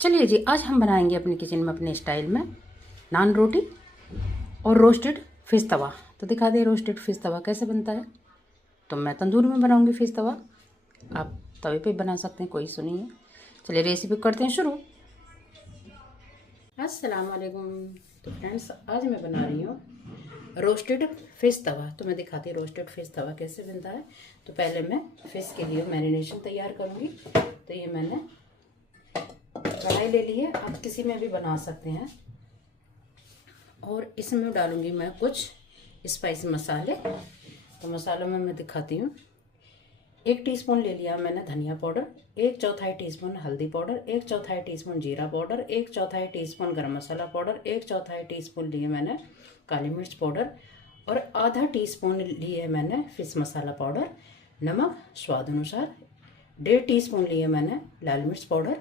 चलिए जी, आज हम बनाएंगे अपने किचन में अपने स्टाइल में नान रोटी और रोस्टेड फिश तवा। तो दिखा दे रोस्टेड फिश तवा कैसे बनता है। तो मैं तंदूर में बनाऊंगी फिश तवा, आप तवे पे बना सकते हैं, कोई इशू नहीं है। चलिए रेसिपी करते हैं शुरू। अस्सलाम वालेकुम। तो फ्रेंड्स, आज मैं बना रही हूँ रोस्टेड फिश तवा। तो मैं दिखाती हूँ रोस्टेड फिश तवा कैसे बनता है। तो पहले मैं फिश के लिए मैरिनेशन तैयार करूँगी। तो ये मैंने कढ़ाई ले ली है, आप किसी में भी बना सकते हैं। और इसमें डालूंगी मैं कुछ स्पाइसी मसाले। तो मसालों में मैं दिखाती हूँ। 1 टीस्पून ले लिया मैंने धनिया पाउडर, 1/4 टीस्पून हल्दी पाउडर, 1/4 टीस्पून जीरा पाउडर, 1/4 टीस्पून गरम मसाला पाउडर, 1/4 टीस्पून लिए मैंने काली मिर्च पाउडर और आधा टीस्पून लिए मैंने फिश मसाला पाउडर। नमक स्वाद अनुसार। 1.5 टीस्पून लिए मैंने लाल मिर्च पाउडर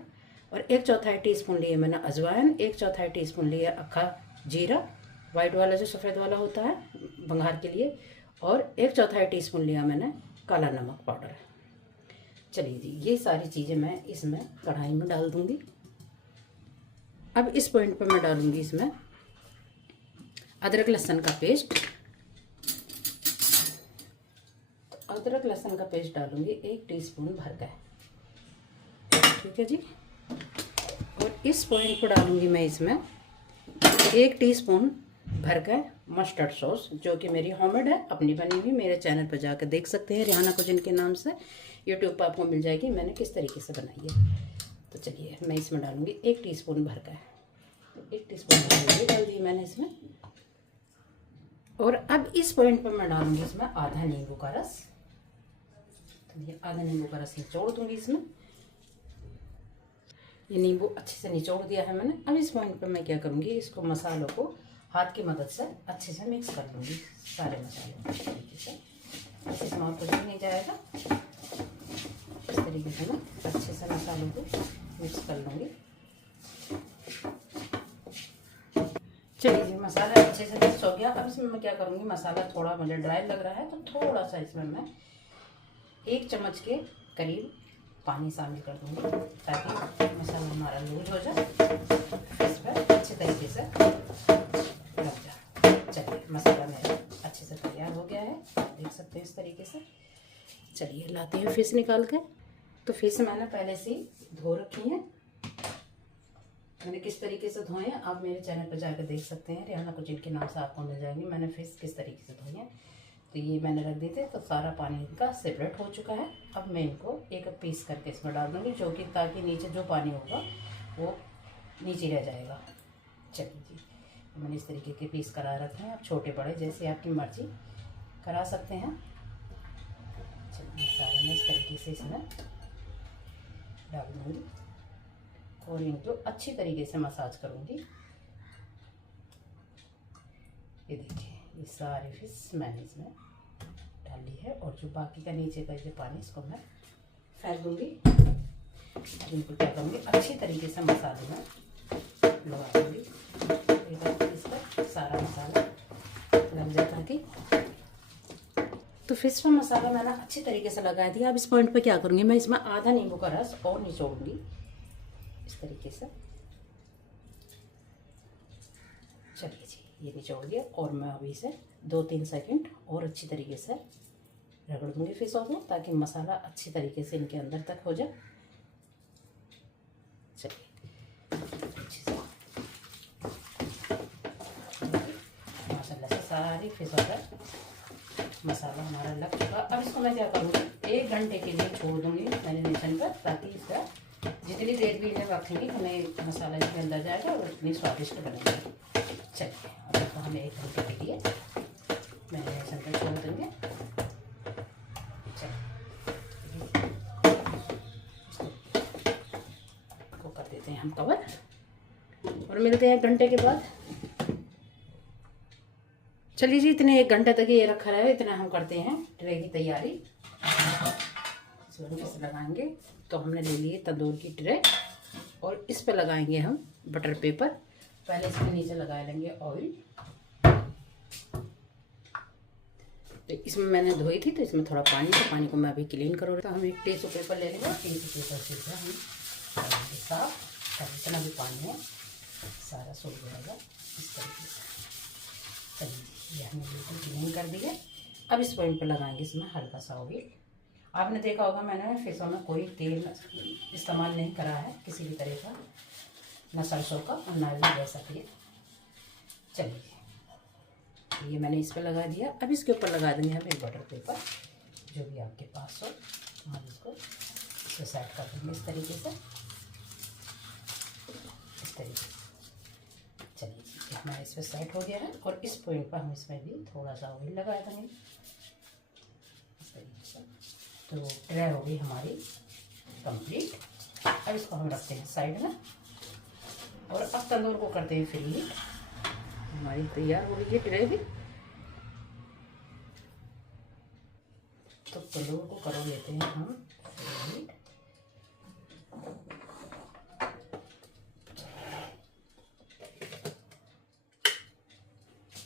और 1/4 टीस्पून लिए मैंने अजवाइन, 1/4 टीस्पून लिए अक्खा जीरा, वाइट वाला जो सफ़ेद वाला होता है बघार के लिए, और 1/4 टीस्पून लिया मैंने काला नमक पाउडर। चलिए जी, ये सारी चीज़ें मैं इसमें कढ़ाई में डाल दूंगी। अब इस पॉइंट पर मैं डालूंगी इसमें अदरक लहसुन का पेस्ट। तो अदरक लहसुन का पेस्ट डालूंगी 1 टीस्पून भर का, ठीक है जी। और इस पॉइंट पर डालूंगी मैं इसमें 1 टीस्पून भर का मस्टर्ड सॉस, जो कि मेरी होममेड है, अपनी बनी हुई। मेरे चैनल पर जाकर देख सकते हैं, रिहाना कुकिंग के नाम से यूट्यूब पर आपको मिल जाएगी, मैंने किस तरीके से बनाई है। तो चलिए मैं इसमें डालूंगी 1 टीस्पून भर का। तो 1 टीस्पून भर डाल दी मैंने इसमें। और अब इस पॉइंट पर मैं डालूंगी इसमें आधा नींबू का रस। तो ये आधा नींबू का रस निचोड़ दूंगी इसमें। ये नींबू अच्छे से निचोड़ दिया है मैंने। अब इस पॉइंट पर मैं क्या करूँगी, इसको मसालों को हाथ की मदद से अच्छे से मिक्स कर लूँगी, सारे मसालों इस तरीके से। इसमें और कुछ भी नहीं जाएगा। इस तरीके से मैं अच्छे से मसालों को मिक्स कर लूँगी। चलिए जी, मसाला अच्छे से मिक्स हो गया। अब इसमें मैं क्या करूँगी, मसाला थोड़ा मुझे ड्राई लग रहा है तो थोड़ा सा इसमें मैं 1 चम्मच के करीब पानी शामिल कर दूँगी, ताकि मसाला हमारा लूज हो जाए, फिश पर अच्छे तरीके से लग जाए। चलिए, मसाला मेरा अच्छे से तैयार हो गया है, देख सकते हैं इस तरीके से। चलिए लाते हैं फिश निकाल के। तो फिश मैंने पहले से ही धो रखी है। मैंने किस तरीके से धोए हैं आप मेरे चैनल पर जाकर देख सकते हैं, रिहाना कुकिंग के नाम से आपको मिल जाएंगे। मैंने फिश किस तरीके से धोई है। तो ये मैंने रख दिए थे, तो सारा पानी इनका सेपरेट हो चुका है। अब मैं इनको एक पीस करके इसमें डाल दूँगी, जो कि ताकि नीचे जो पानी होगा वो नीचे रह जाएगा। चलिए जी, मैंने इस तरीके के पीस करा रखे हैं। आप छोटे बड़े जैसे आपकी मर्जी करा सकते हैं। चलिए सारे मैं इस तरीके से इसमें डाल दूँगी और इनको अच्छी तरीके से मसाज करूँगी। ये देखिए, ये सारी फिश मैंने इसमें डाल ली है और जो बाकी का नीचे का जो पानी, इसको मैं फेंक दूँगी। इनको क्या करूँगी, अच्छी तरीके से मसाले में लगा दूँगी, इस पर सारा मसाला लग जाए ताकि। तो फिश पर मसाला मैंने अच्छी तरीके से लगा दिया। अब इस पॉइंट पे क्या करूँगी, मैं इसमें आधा नींबू का रस और निचोड़ूँगी इस तरीके से। चलिए जी, ये निचोड़ दिया और मैं अभी इसे 2-3 सेकंड और अच्छी तरीके से रगड़ दूँगी फिशों को, ताकि मसाला अच्छी तरीके से इनके अंदर तक हो जाए। चलिए अच्छे से मसाला से सारी फिशों पर मसाला हमारा लग चुका। अब इसको मैं क्या करूँगी, 1 घंटे के लिए छोड़ दूँगी मैरिनेशन पर, ताकि इसका जितनी देर भी इन्हें रखेंगे हमें मसाला इसके अंदर जाएगा और उतनी स्वादिष्ट बनेगी। चलिए, अब इसको हमें 1 घंटे के लिए मैरिनेशन पर छोड़ देंगे। इसको कर देते हैं हम कवर और मिलते हैं 1 घंटे के बाद। चलिए जी, इतने 1 घंटे तक ये रखा रहे, इतना हम करते हैं ट्रे की तैयारी। इसमें लगाएंगे। तो हमने ले लिए तंदूर की ट्रे और इस पे लगाएंगे हम बटर पेपर। पहले इसके नीचे लगा लेंगे ऑयल। तो इसमें मैंने धोई थी, तो इसमें थोड़ा पानी, तो पानी को मैं अभी क्लीन करूँ। तो हम एक टिश्यू पेपर ले लेंगे। टिश्यू पेपर से हम साफ जितना भी पानी है सारा सूख जाएगा इस तरीके से। चलिए ये हमने बिल्कुल क्लीन कर दिया। अब इस पॉइंट पर लगाएंगे इसमें हल्का सा ऑयल। आपने देखा होगा मैंने फिशों में कोई तेल इस्तेमाल नहीं करा है किसी भी तरह का, ना सरसों का और ना भी वैसा तेल। चलिए ये मैंने इस पर लगा दिया। अब इसके ऊपर लगा देंगे हम एक बटर पेपर, जो भी आपके पास हो। हम इसको इस पर सेट कर देंगे इस तरीके से, इस तरीके से। चलिए हमारा इस पर सेट हो गया है। और इस पॉइंट पर हम इसमें भी थोड़ा सा ऑयल लगा देंगे इस तरीके से। तो ट्रे हो गई हमारी कंप्लीट। अब इसको हम रखते हैं साइड में और अब तंदूर को करते हैं फ्री हीट। हमारी तैयार हो गई है ट्रे भी। तो तंदूर को कर लेते हैं हम फ्री हीट।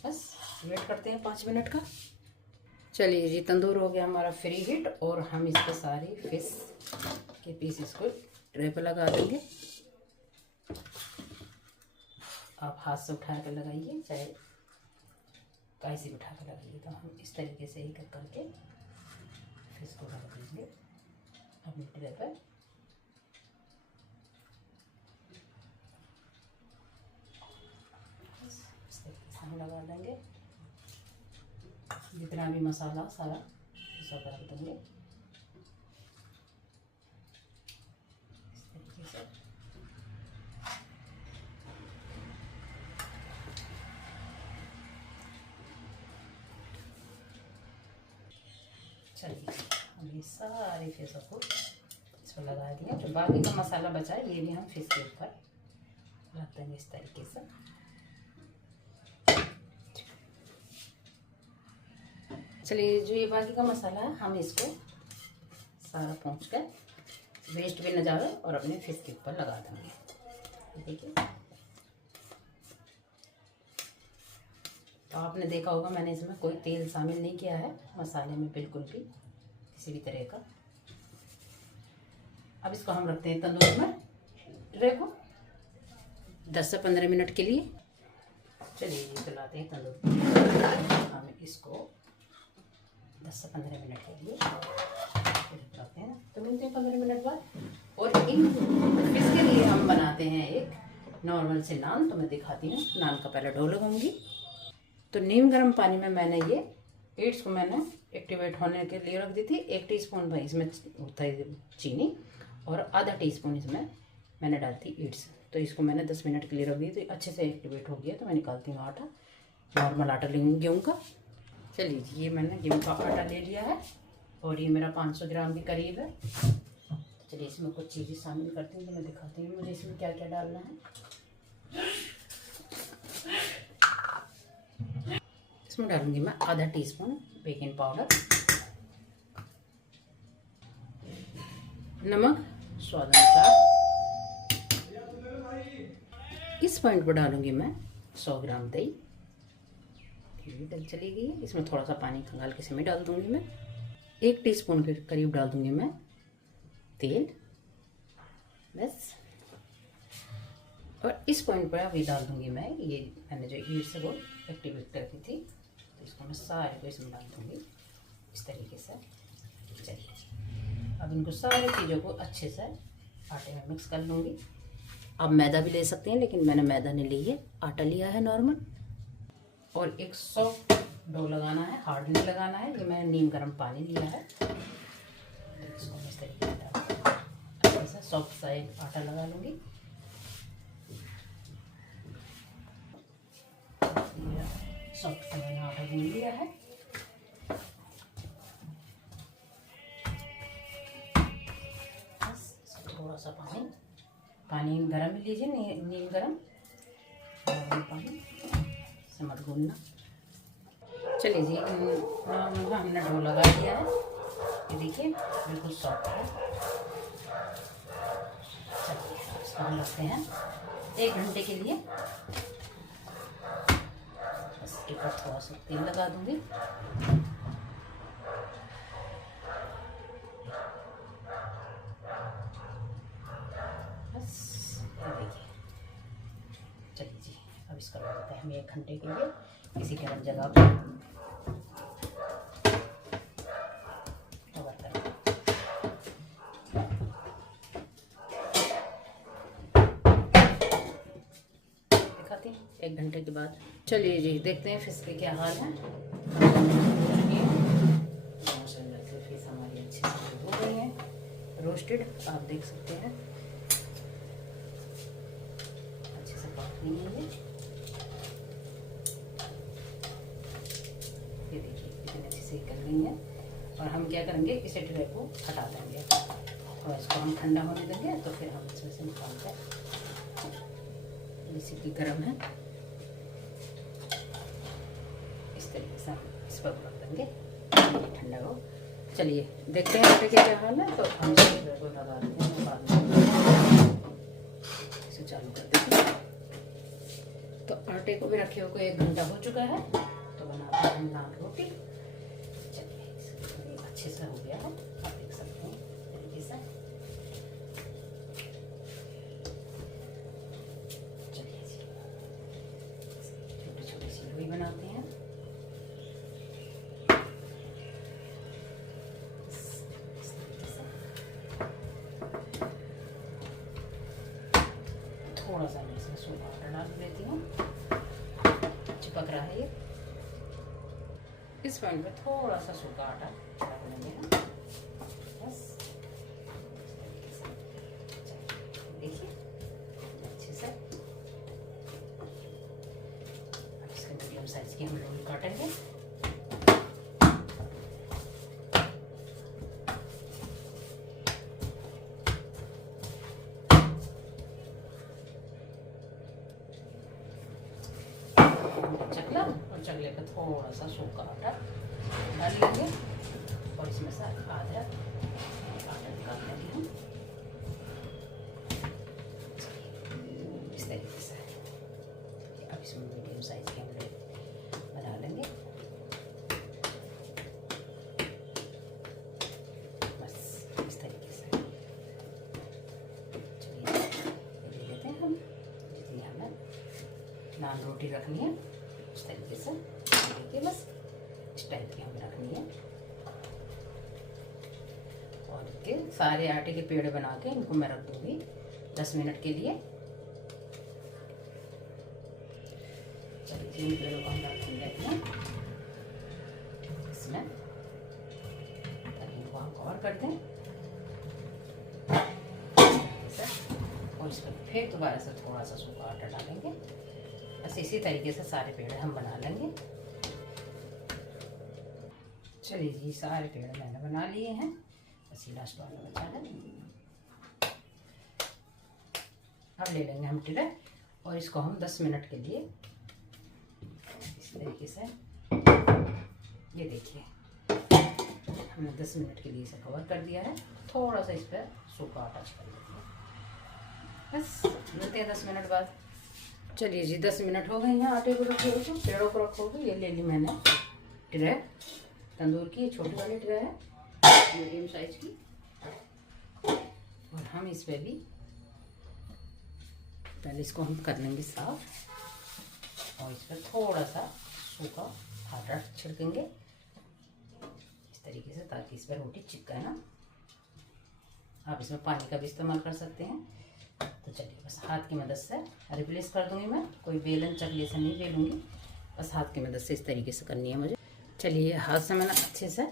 बस वेट करते हैं 5 मिनट का। चलिए जी तंदूर हो गया हमारा फ्री हीट और हम इस पर सारी फिश के पीसेस को ट्रे पे लगा देंगे। आप हाथ से उठा कर लगाइए, चाहे कहीं से उठा कर लगाइए। तो हम इस तरीके से ही करके फिश को रख देंगे अपनी ट्रे पर। इस तरीके से हम लगा देंगे। जितना भी मसाला सारा इस पर रख देंगे इस तरीके से। चलिए हम ये सारी फिशों को इस पर लगा दिया। जो बाकी का मसाला बचा है ये भी हम फिश के ऊपर रख देंगे इस तरीके से। चलिए जो ये बाकी का मसाला है हम इसको सारा पहुँच कर वेस्ट भी न जाए और अपने फिश के ऊपर लगा देंगे। देखिए तो आपने देखा होगा मैंने इसमें कोई तेल शामिल नहीं किया है मसाले में, बिल्कुल भी किसी भी तरह का। अब इसको हम रखते हैं तंदूर में ट्रे को 10 से 15 मिनट के लिए। चलिए ये चलाते हैं तंदूर। हम इसको 10 से 15 मिनट के लिए रखते हैं। तो मिलते हैं 15 मिनट बाद। और इन इसके लिए हम बनाते हैं एक नॉर्मल से नान। तो मैं दिखाती हूँ। नान का पहले डो लगाऊंगी। तो नीम गर्म पानी में मैंने ये ईट्स को मैंने एक्टिवेट होने के लिए रख दी थी। 1 टीस्पून भाई इसमें होता है चीनी और आधा टीस्पून इसमें मैंने डाली थी ईट्स। तो इसको मैंने 10 मिनट के लिए रख दी। तो अच्छे से एक्टिवेट हो गया। तो मैं निकालती हूँ आटा। नॉर्मल आटा लेंगे गेहूँ का। चलिए ये मैंने गेहूँ का आटा ले लिया है और ये मेरा 500 ग्राम के करीब है। चलिए इसमें कुछ चीज़ें शामिल करती हूँ तो मैं दिखाती हूँ मुझे इसमें क्या क्या डालना है। इसमें डालूंगी मैं आधा टीस्पून बेकिंग पाउडर, नमक स्वाद अनुसार। इस पॉइंट पर डालूंगी मैं 100 ग्राम दही। डल चली गई। इसमें थोड़ा सा पानी खंगाल के समय डाल दूंगी मैं। 1 टीस्पून के करीब डाल दूंगी मैं तेल बस। और इस पॉइंट पर अभी डाल दूंगी मैं ये मैंने जो ईट्स वो एक्टिवेट करती थी। तो इसको मैं सारे को इसमें डाल दूंगी इस तरीके से। चलिए अब इनको सारी चीज़ों को अच्छे से आटे में मिक्स कर लूँगी। आप मैदा भी ले सकते हैं लेकिन मैंने मैदा नहीं ली है, आटा लिया है नॉर्मल। और एक सॉफ्ट डो लगाना है, हार्ड नहीं लगाना है। ये मैंने नीम गर्म पानी लिया है। तो इसको मैं इस तरीके से डाल अच्छे से सॉफ्ट सा एक आटा लगा लूँगी। सॉफ्ट सा मैंने आटा गूंद लिया है। बस थोड़ा सा पानी गरम लीजिए, नीम गरम पानी से मत गूंदना। चलिए जी हमने डो लगा दिया है। ये देखिए बिल्कुल सॉफ्ट है। चलिए इसको हम रखते हैं 1 घंटे के लिए। इसके ऊपर थोड़ा सा तेल लगा दूंगी। बस हम 1 घंटे के लिए किसी गर्म जगह पर कवर करें। दिखाते हैं 1 घंटे के बाद। चलिए जी देखते हैं फिश के क्या हाल है। माशाल्लाह से फिश हमारी अच्छी से हो गई है रोस्टेड, आप देख सकते हैं अच्छे से पक नहीं है ये देखिए कितनी अच्छी से कर गई है। और हम क्या करेंगे, इसे ट्रे को हटा देंगे और इसको हम ठंडा होने देंगे, तो फिर हम इसमें से निकाल कर, जैसे कि गर्म है इस तरीके से हम इस पर रख देंगे ठंडा हो। चलिए देखते हैं आटे के क्या हाल है, तो हम ट्रे को लगा देते हैं, बाद में इसे चालू कर देते हैं। तो आटे को भी रखे हुए 1 घंटा हो चुका है, तो बनाते हैं नान रोटी। चलिए अच्छे से हो गया है, आप देख सकते हैं तरीके से। चलिए छोटे छोटे सी लोई बनाते हैं। थोड़ा सा मैं इसमें सूखा आटा डाल देती हूँ, चिपक रहा है ये। इस पॉइंट पे थोड़ा सा सूखा आटा डाल लेंगे हम, बस देखिए अच्छे से। अब इसके मीडियम साइज की हम रोल काटेंगे। चकला और चकले का थोड़ा सा सूखा आटा डाल लेंगे और इसमें से आधा आटा निकाल लेंगे हम इस तरीके से। अब इसमें मीडियम साइज के हम बना लेंगे, बस इस तरीके से। चलिए ले लेते हैं हम, जितनी हमें नान रोटी रखनी है इस तरीके से, देखिए बस इस टाइप की हमें रखनी है। और के सारे आटे के पेड़ बना के इनको मैं रख दूंगी 10 मिनट के लिए। चलिए इन पेड़ों को हम रख देंगे अपने इसमें, ताकि इनको हम कवर कर दें और इस पर फिर दोबारा से थोड़ा सा सूखा आटा डालेंगे। बस इसी तरीके से सारे पेड़ हम बना लेंगे। चलिए जी सारे पेड़ मैंने बना लिए हैं, बस ये लास्ट वाला बचा है। अब ले लेंगे हम ट्रे और इसको हम 10 मिनट के लिए इस तरीके से, ये देखिए हमने 10 मिनट के लिए इसे कवर कर दिया है। थोड़ा सा इस पर सूखा आटा छिड़क देते हैं, बस मिलते हैं 10 मिनट बाद। चलिए जी 10 मिनट हो गए हैं आटे को रखे हुए, पेड़ों को रखोगे। ये ले ली मैंने ट्रे, तंदूर की छोटी वाली ट्रे है मीडियम साइज की, और हम इस पे भी पहले इसको हम कर लेंगे साफ और इस पर थोड़ा सा सूखा आटा छिड़केंगे इस तरीके से, ताकि इस पर रोटी चिपकाए ना। आप इसमें पानी का भी इस्तेमाल कर सकते हैं। तो चलिए बस हाथ की मदद से रिप्लेस कर दूंगी मैं, कोई बेलन चकले से नहीं बेलूंगी, बस हाथ की मदद से इस तरीके से करनी है मुझे। चलिए हाथ से मैंने अच्छे से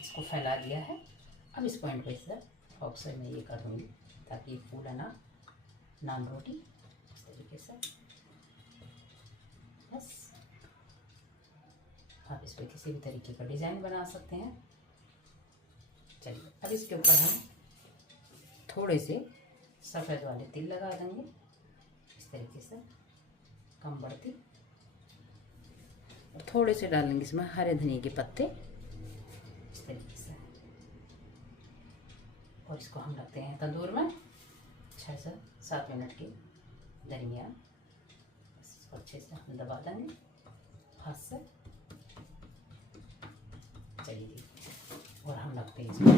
इसको फैला दिया है। अब इस पॉइंट पे इसे फॉक से मैं ये कर दूंगी ताकि फूले ना नान रोटी इस तरीके से। बस आप इस पर किसी भी तरीके का डिज़ाइन बना सकते हैं। चलिए अब इसके ऊपर हम थोड़े से सफ़ेद वाले तिल लगा देंगे इस तरीके से, कम बढ़ती, और थोड़े से डालेंगे इसमें हरे धनिया के पत्ते इस तरीके से। और इसको हम रखते हैं तंदूर में 6 से 7 मिनट के दरमियान। इसको अच्छे से हम दबा देंगे हाथ से। चलिए और हम रखते हैं इसमें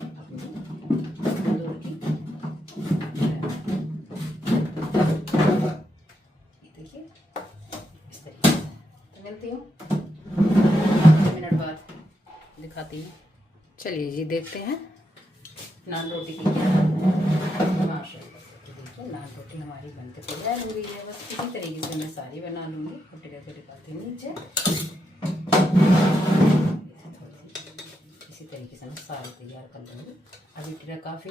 अपनी तंदूर की, ये देखिए दिखाती हूँ। चलिए जी देखते हैं नान रोटी की माशाल्लाह। तो देखिए नान रोटी हमारी बनकर तैयार हो गई है। बस इसी तरीके से मैं सारी बना लूँगी। रोटी का दिखाती हूँ नीचे, इसी तरीके से मैं सारी तैयार कर लूँगी। अभी टिरा काफ़ी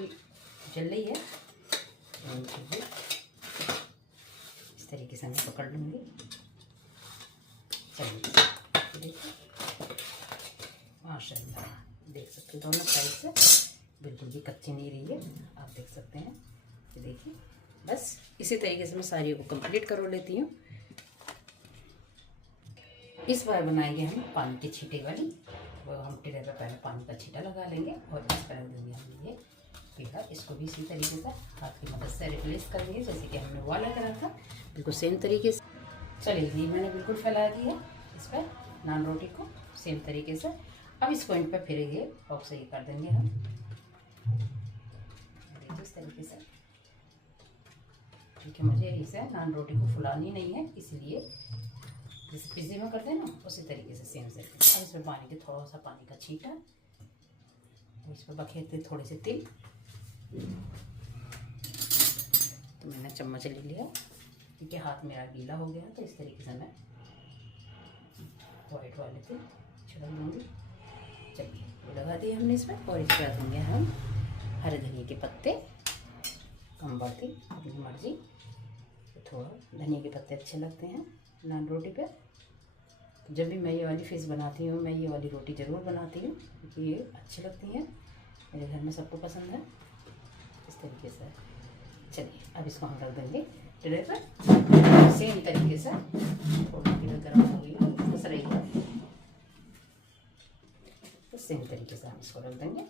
जल रही है, इस तरीके से मैं पकड़ लूँगी। चलिए देखिए माशाल्लाह, देख सकते हैं दोनों साइड से बिल्कुल भी कच्ची नहीं रही है, आप देख सकते हैं। ये देखिए बस इसी तरीके से मैं सारी को कंप्लीट कर लेती हूँ। इस बार बनाएंगे हम पानी की छींटे वाली। वो हम टिरे पर पहले पानी का छींटा लगा लेंगे और इस पर रख देंगे हम ये पीला। इसको भी इसी तरीके से हाथ की मदद से रिप्लेस कर देंगे जैसे कि हमने वाला करा था, बिल्कुल सेम तरीके से। चलिए जी मैंने बिल्कुल फैला दी है इस पर नान रोटी को सेम तरीके से। अब इस पॉइंट पर फिर ये फॉक से ये कर देंगे हम इस तरीके से, क्योंकि मुझे इसे नान रोटी को फुलानी नहीं है, इसलिए जैसे पिज़्ज़े में करते हैं ना उसी तरीके से सेम से। अब इसमें पानी के थोड़ा सा पानी का छींटा, इस पर बखेरते थोड़े से तिल। तो मैंने चम्मच ले लिया क्योंकि हाथ मेरा गीला हो गया, तो इस तरीके से मैं वाइट वाले तिल छिड़क दूँगी। चलिए लगा दिए हमने इसमें, और इस पर देंगे हम हरे धनिया के पत्ते, कम बढ़ती अपनी मर्जी। तो थोड़ा धनिया के पत्ते अच्छे लगते हैं नान रोटी पे। जब भी मैं ये वाली फिश बनाती हूँ मैं ये वाली रोटी ज़रूर बनाती हूँ क्योंकि ये अच्छी लगती हैं, मेरे घर में सबको पसंद है। इस तरीके से चलिए अब इसको हम रख देंगे ट्रे पर सेम तरीके से। थोड़ी देर गर्म हो गई फंस रही है, तो सेम तरीके से हम इसको रख देंगे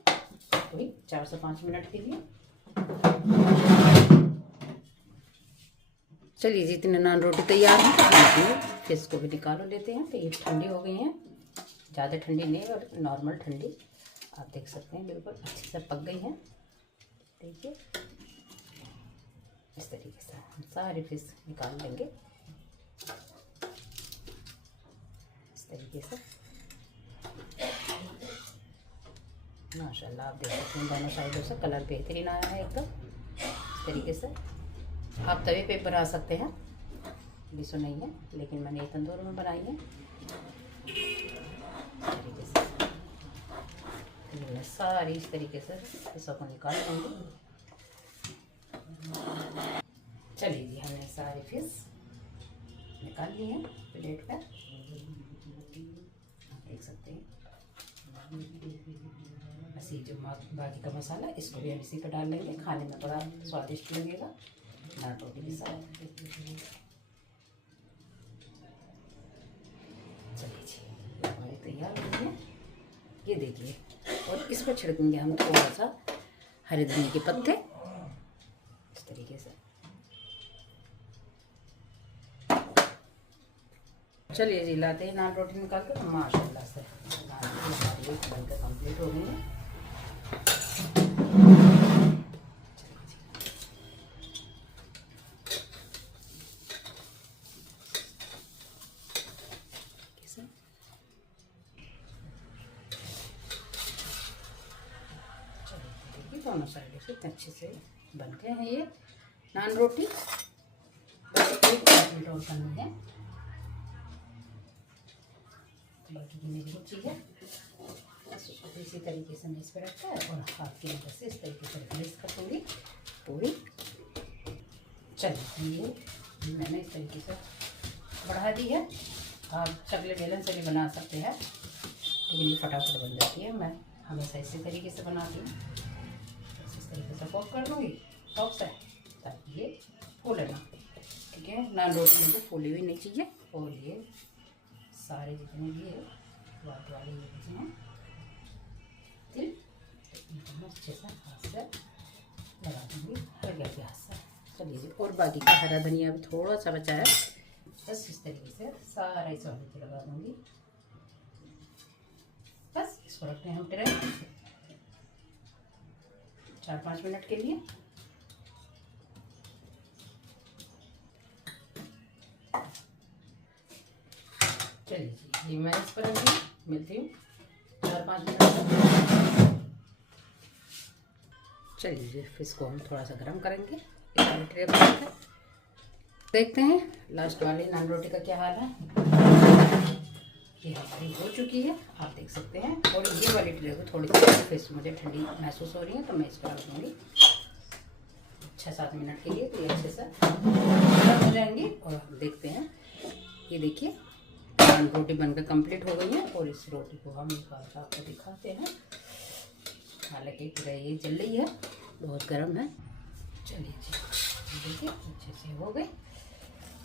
वही 4 से 5 मिनट के लिए। चलिए जी इतने नान रोटी तैयार है, फिश को भी निकालो लेते हैं। तो ये ठंडी हो गई हैं, ज़्यादा ठंडी नहीं और नॉर्मल ठंडी, आप देख सकते हैं बिल्कुल अच्छे से पक गई हैं। देखिए इस तरीके से हम सारी फिश निकाल लेंगे इस तरीके से। माशाल्लाह आप देख सकते हैं दोनों साइडों से कलर बेहतरीन आया है एकदम। इस तरीके से आप तवे पे बना सकते हैं, बीसो नहीं है, लेकिन मैंने ये तंदूर में बनाई है। तरीके से सारी इस तरीके से फिशों को निकाल लेंगे। चलिए जी हमने सारी फिश निकाल ली है प्लेट पर, आप देख सकते हैं। ऐसी जो बाकी का मसाला इसको भी हम इसी पर डाल लेंगे, खाने में बड़ा स्वादिष्ट लगेगा नान रोटी के साथ। चलिए जी हमारी तैयार हो गई है, ये देखिए। और इस पर छिड़केंगे हम थोड़ा सा हरे धनिया के पत्ते इस तरीके से। चलिए जी लाते हैं नान रोटी निकाल कर। माशाल्लाह से नान रोटी बनकर कंप्लीट हो गई है। दोनों साइड से अच्छे से बनते हैं ये नान रोटी। बस 1 मिनट और करनी है, बाकी की मेरी चीज़ है। बस उसको इसी तरीके से मैं इस पर रखता है और हाथ की मदद से इस तरीके से रिप्लेस कर दूँगी पूरी। चलिए मैंने इस तरीके से बढ़ा दी है। आप चकले बेलन से भी बना सकते हैं, लेकिन ये फटाफट बन जाती है। मैं हमेशा इसी तरीके से बनाती हूँ, इस तरीके से पॉप कर दूँगी टॉप से, ताकि ये फूले ना। ठीक है, नान रोटी में तो फूली हुई नहीं चाहिए। और ये सारे जितने भी है वाइट वाले ये हैं तिल, तो इनको अच्छे से हाथ से लगा दूँगी हल्के के हाथ से। चलिए जी और बाकी का हरा धनिया भी थोड़ा सा बचा है, बस इस तरीके से सारा इस वाले पे लगा दूँगी। बस इसको रखते हैं हम ट्रे 4-5 मिनट के लिए। चलिए जी ये मैं इस पर मिलती हूँ 4-5 मिनट। चलिए फिश को हम थोड़ा सा गर्म करेंगे। एक वाली ट्रे पर देखते हैं लास्ट वाली नान रोटी का क्या हाल है। ये हमारी हो चुकी है, आप देख सकते हैं। और ये वाली ट्रे को थोड़ी सी फिश मुझे ठंडी महसूस हो रही है, तो मैं इसको रख दूँगी 6-7 मिनट के लिए। तो ये अच्छे से गर्म हो जाएंगी। और हम देखते हैं, ये देखिए नान रोटी बनकर कंप्लीट हो गई है। और इस रोटी को हम निकाल कर आपको दिखाते हैं। हालांकि पूरा ये जल रही है, बहुत गर्म है। चलिए जी, देखिए अच्छे से हो गई।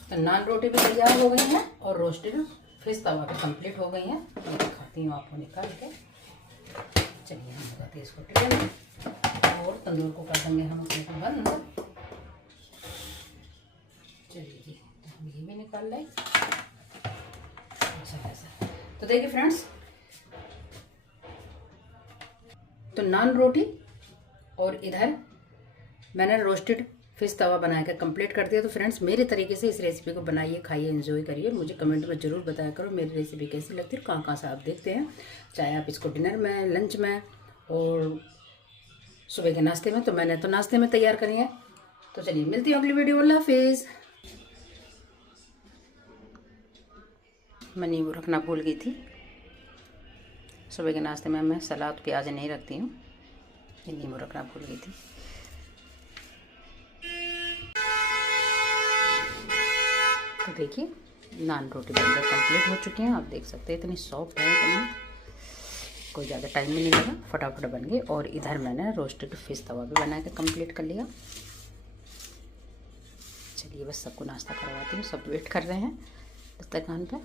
तो नान रोटी भी तैयार हो गई है और रोस्टेड फिश तवा भी कंप्लीट हो गई है। मैं दिखाती हूँ आपको निकाल के। चलिए हम लगाते हैं इसको ट्रे में और तंदूर को कर देंगे हम अपने को बंद। चलिए जी, हम ये भी निकाल लें। अच्छा ऐसा। तो देखिए फ्रेंड्स, तो नान रोटी और इधर मैंने रोस्टेड फिश तवा बना कर कंप्लीट कर दिया। तो फ्रेंड्स, मेरे तरीके से इस रेसिपी को बनाइए, खाइए, एंजॉय करिए। मुझे कमेंट में ज़रूर बताया करो मेरी रेसिपी कैसी लगती है, कहाँ कहाँ से आप देखते हैं। चाहे आप इसको डिनर में, लंच में और सुबह के नाश्ते में। तो मैंने तो नाश्ते में तैयार करी है। तो चलिए मिलती हूँ अगली वीडियो। अल्लाह हाफिज़। मैं नींबू रखना भूल गई थी। सुबह के नाश्ते में मैं सलाद प्याज नहीं रखती हूँ, ये नींबू रखना भूल गई थी। तो देखिए नान रोटी बनकर कंप्लीट हो चुकी हैं, आप देख सकते हैं। इतनी सॉफ्ट है, इतनी कोई ज़्यादा टाइम भी नहीं लगा, फटाफट बन गई। और इधर मैंने रोस्टेड फिश तवा भी बना के कंप्लीट कर लिया। चलिए बस सबको नाश्ता करवाती हूँ, सब वेट कर रहे हैं दस्तरखान पे।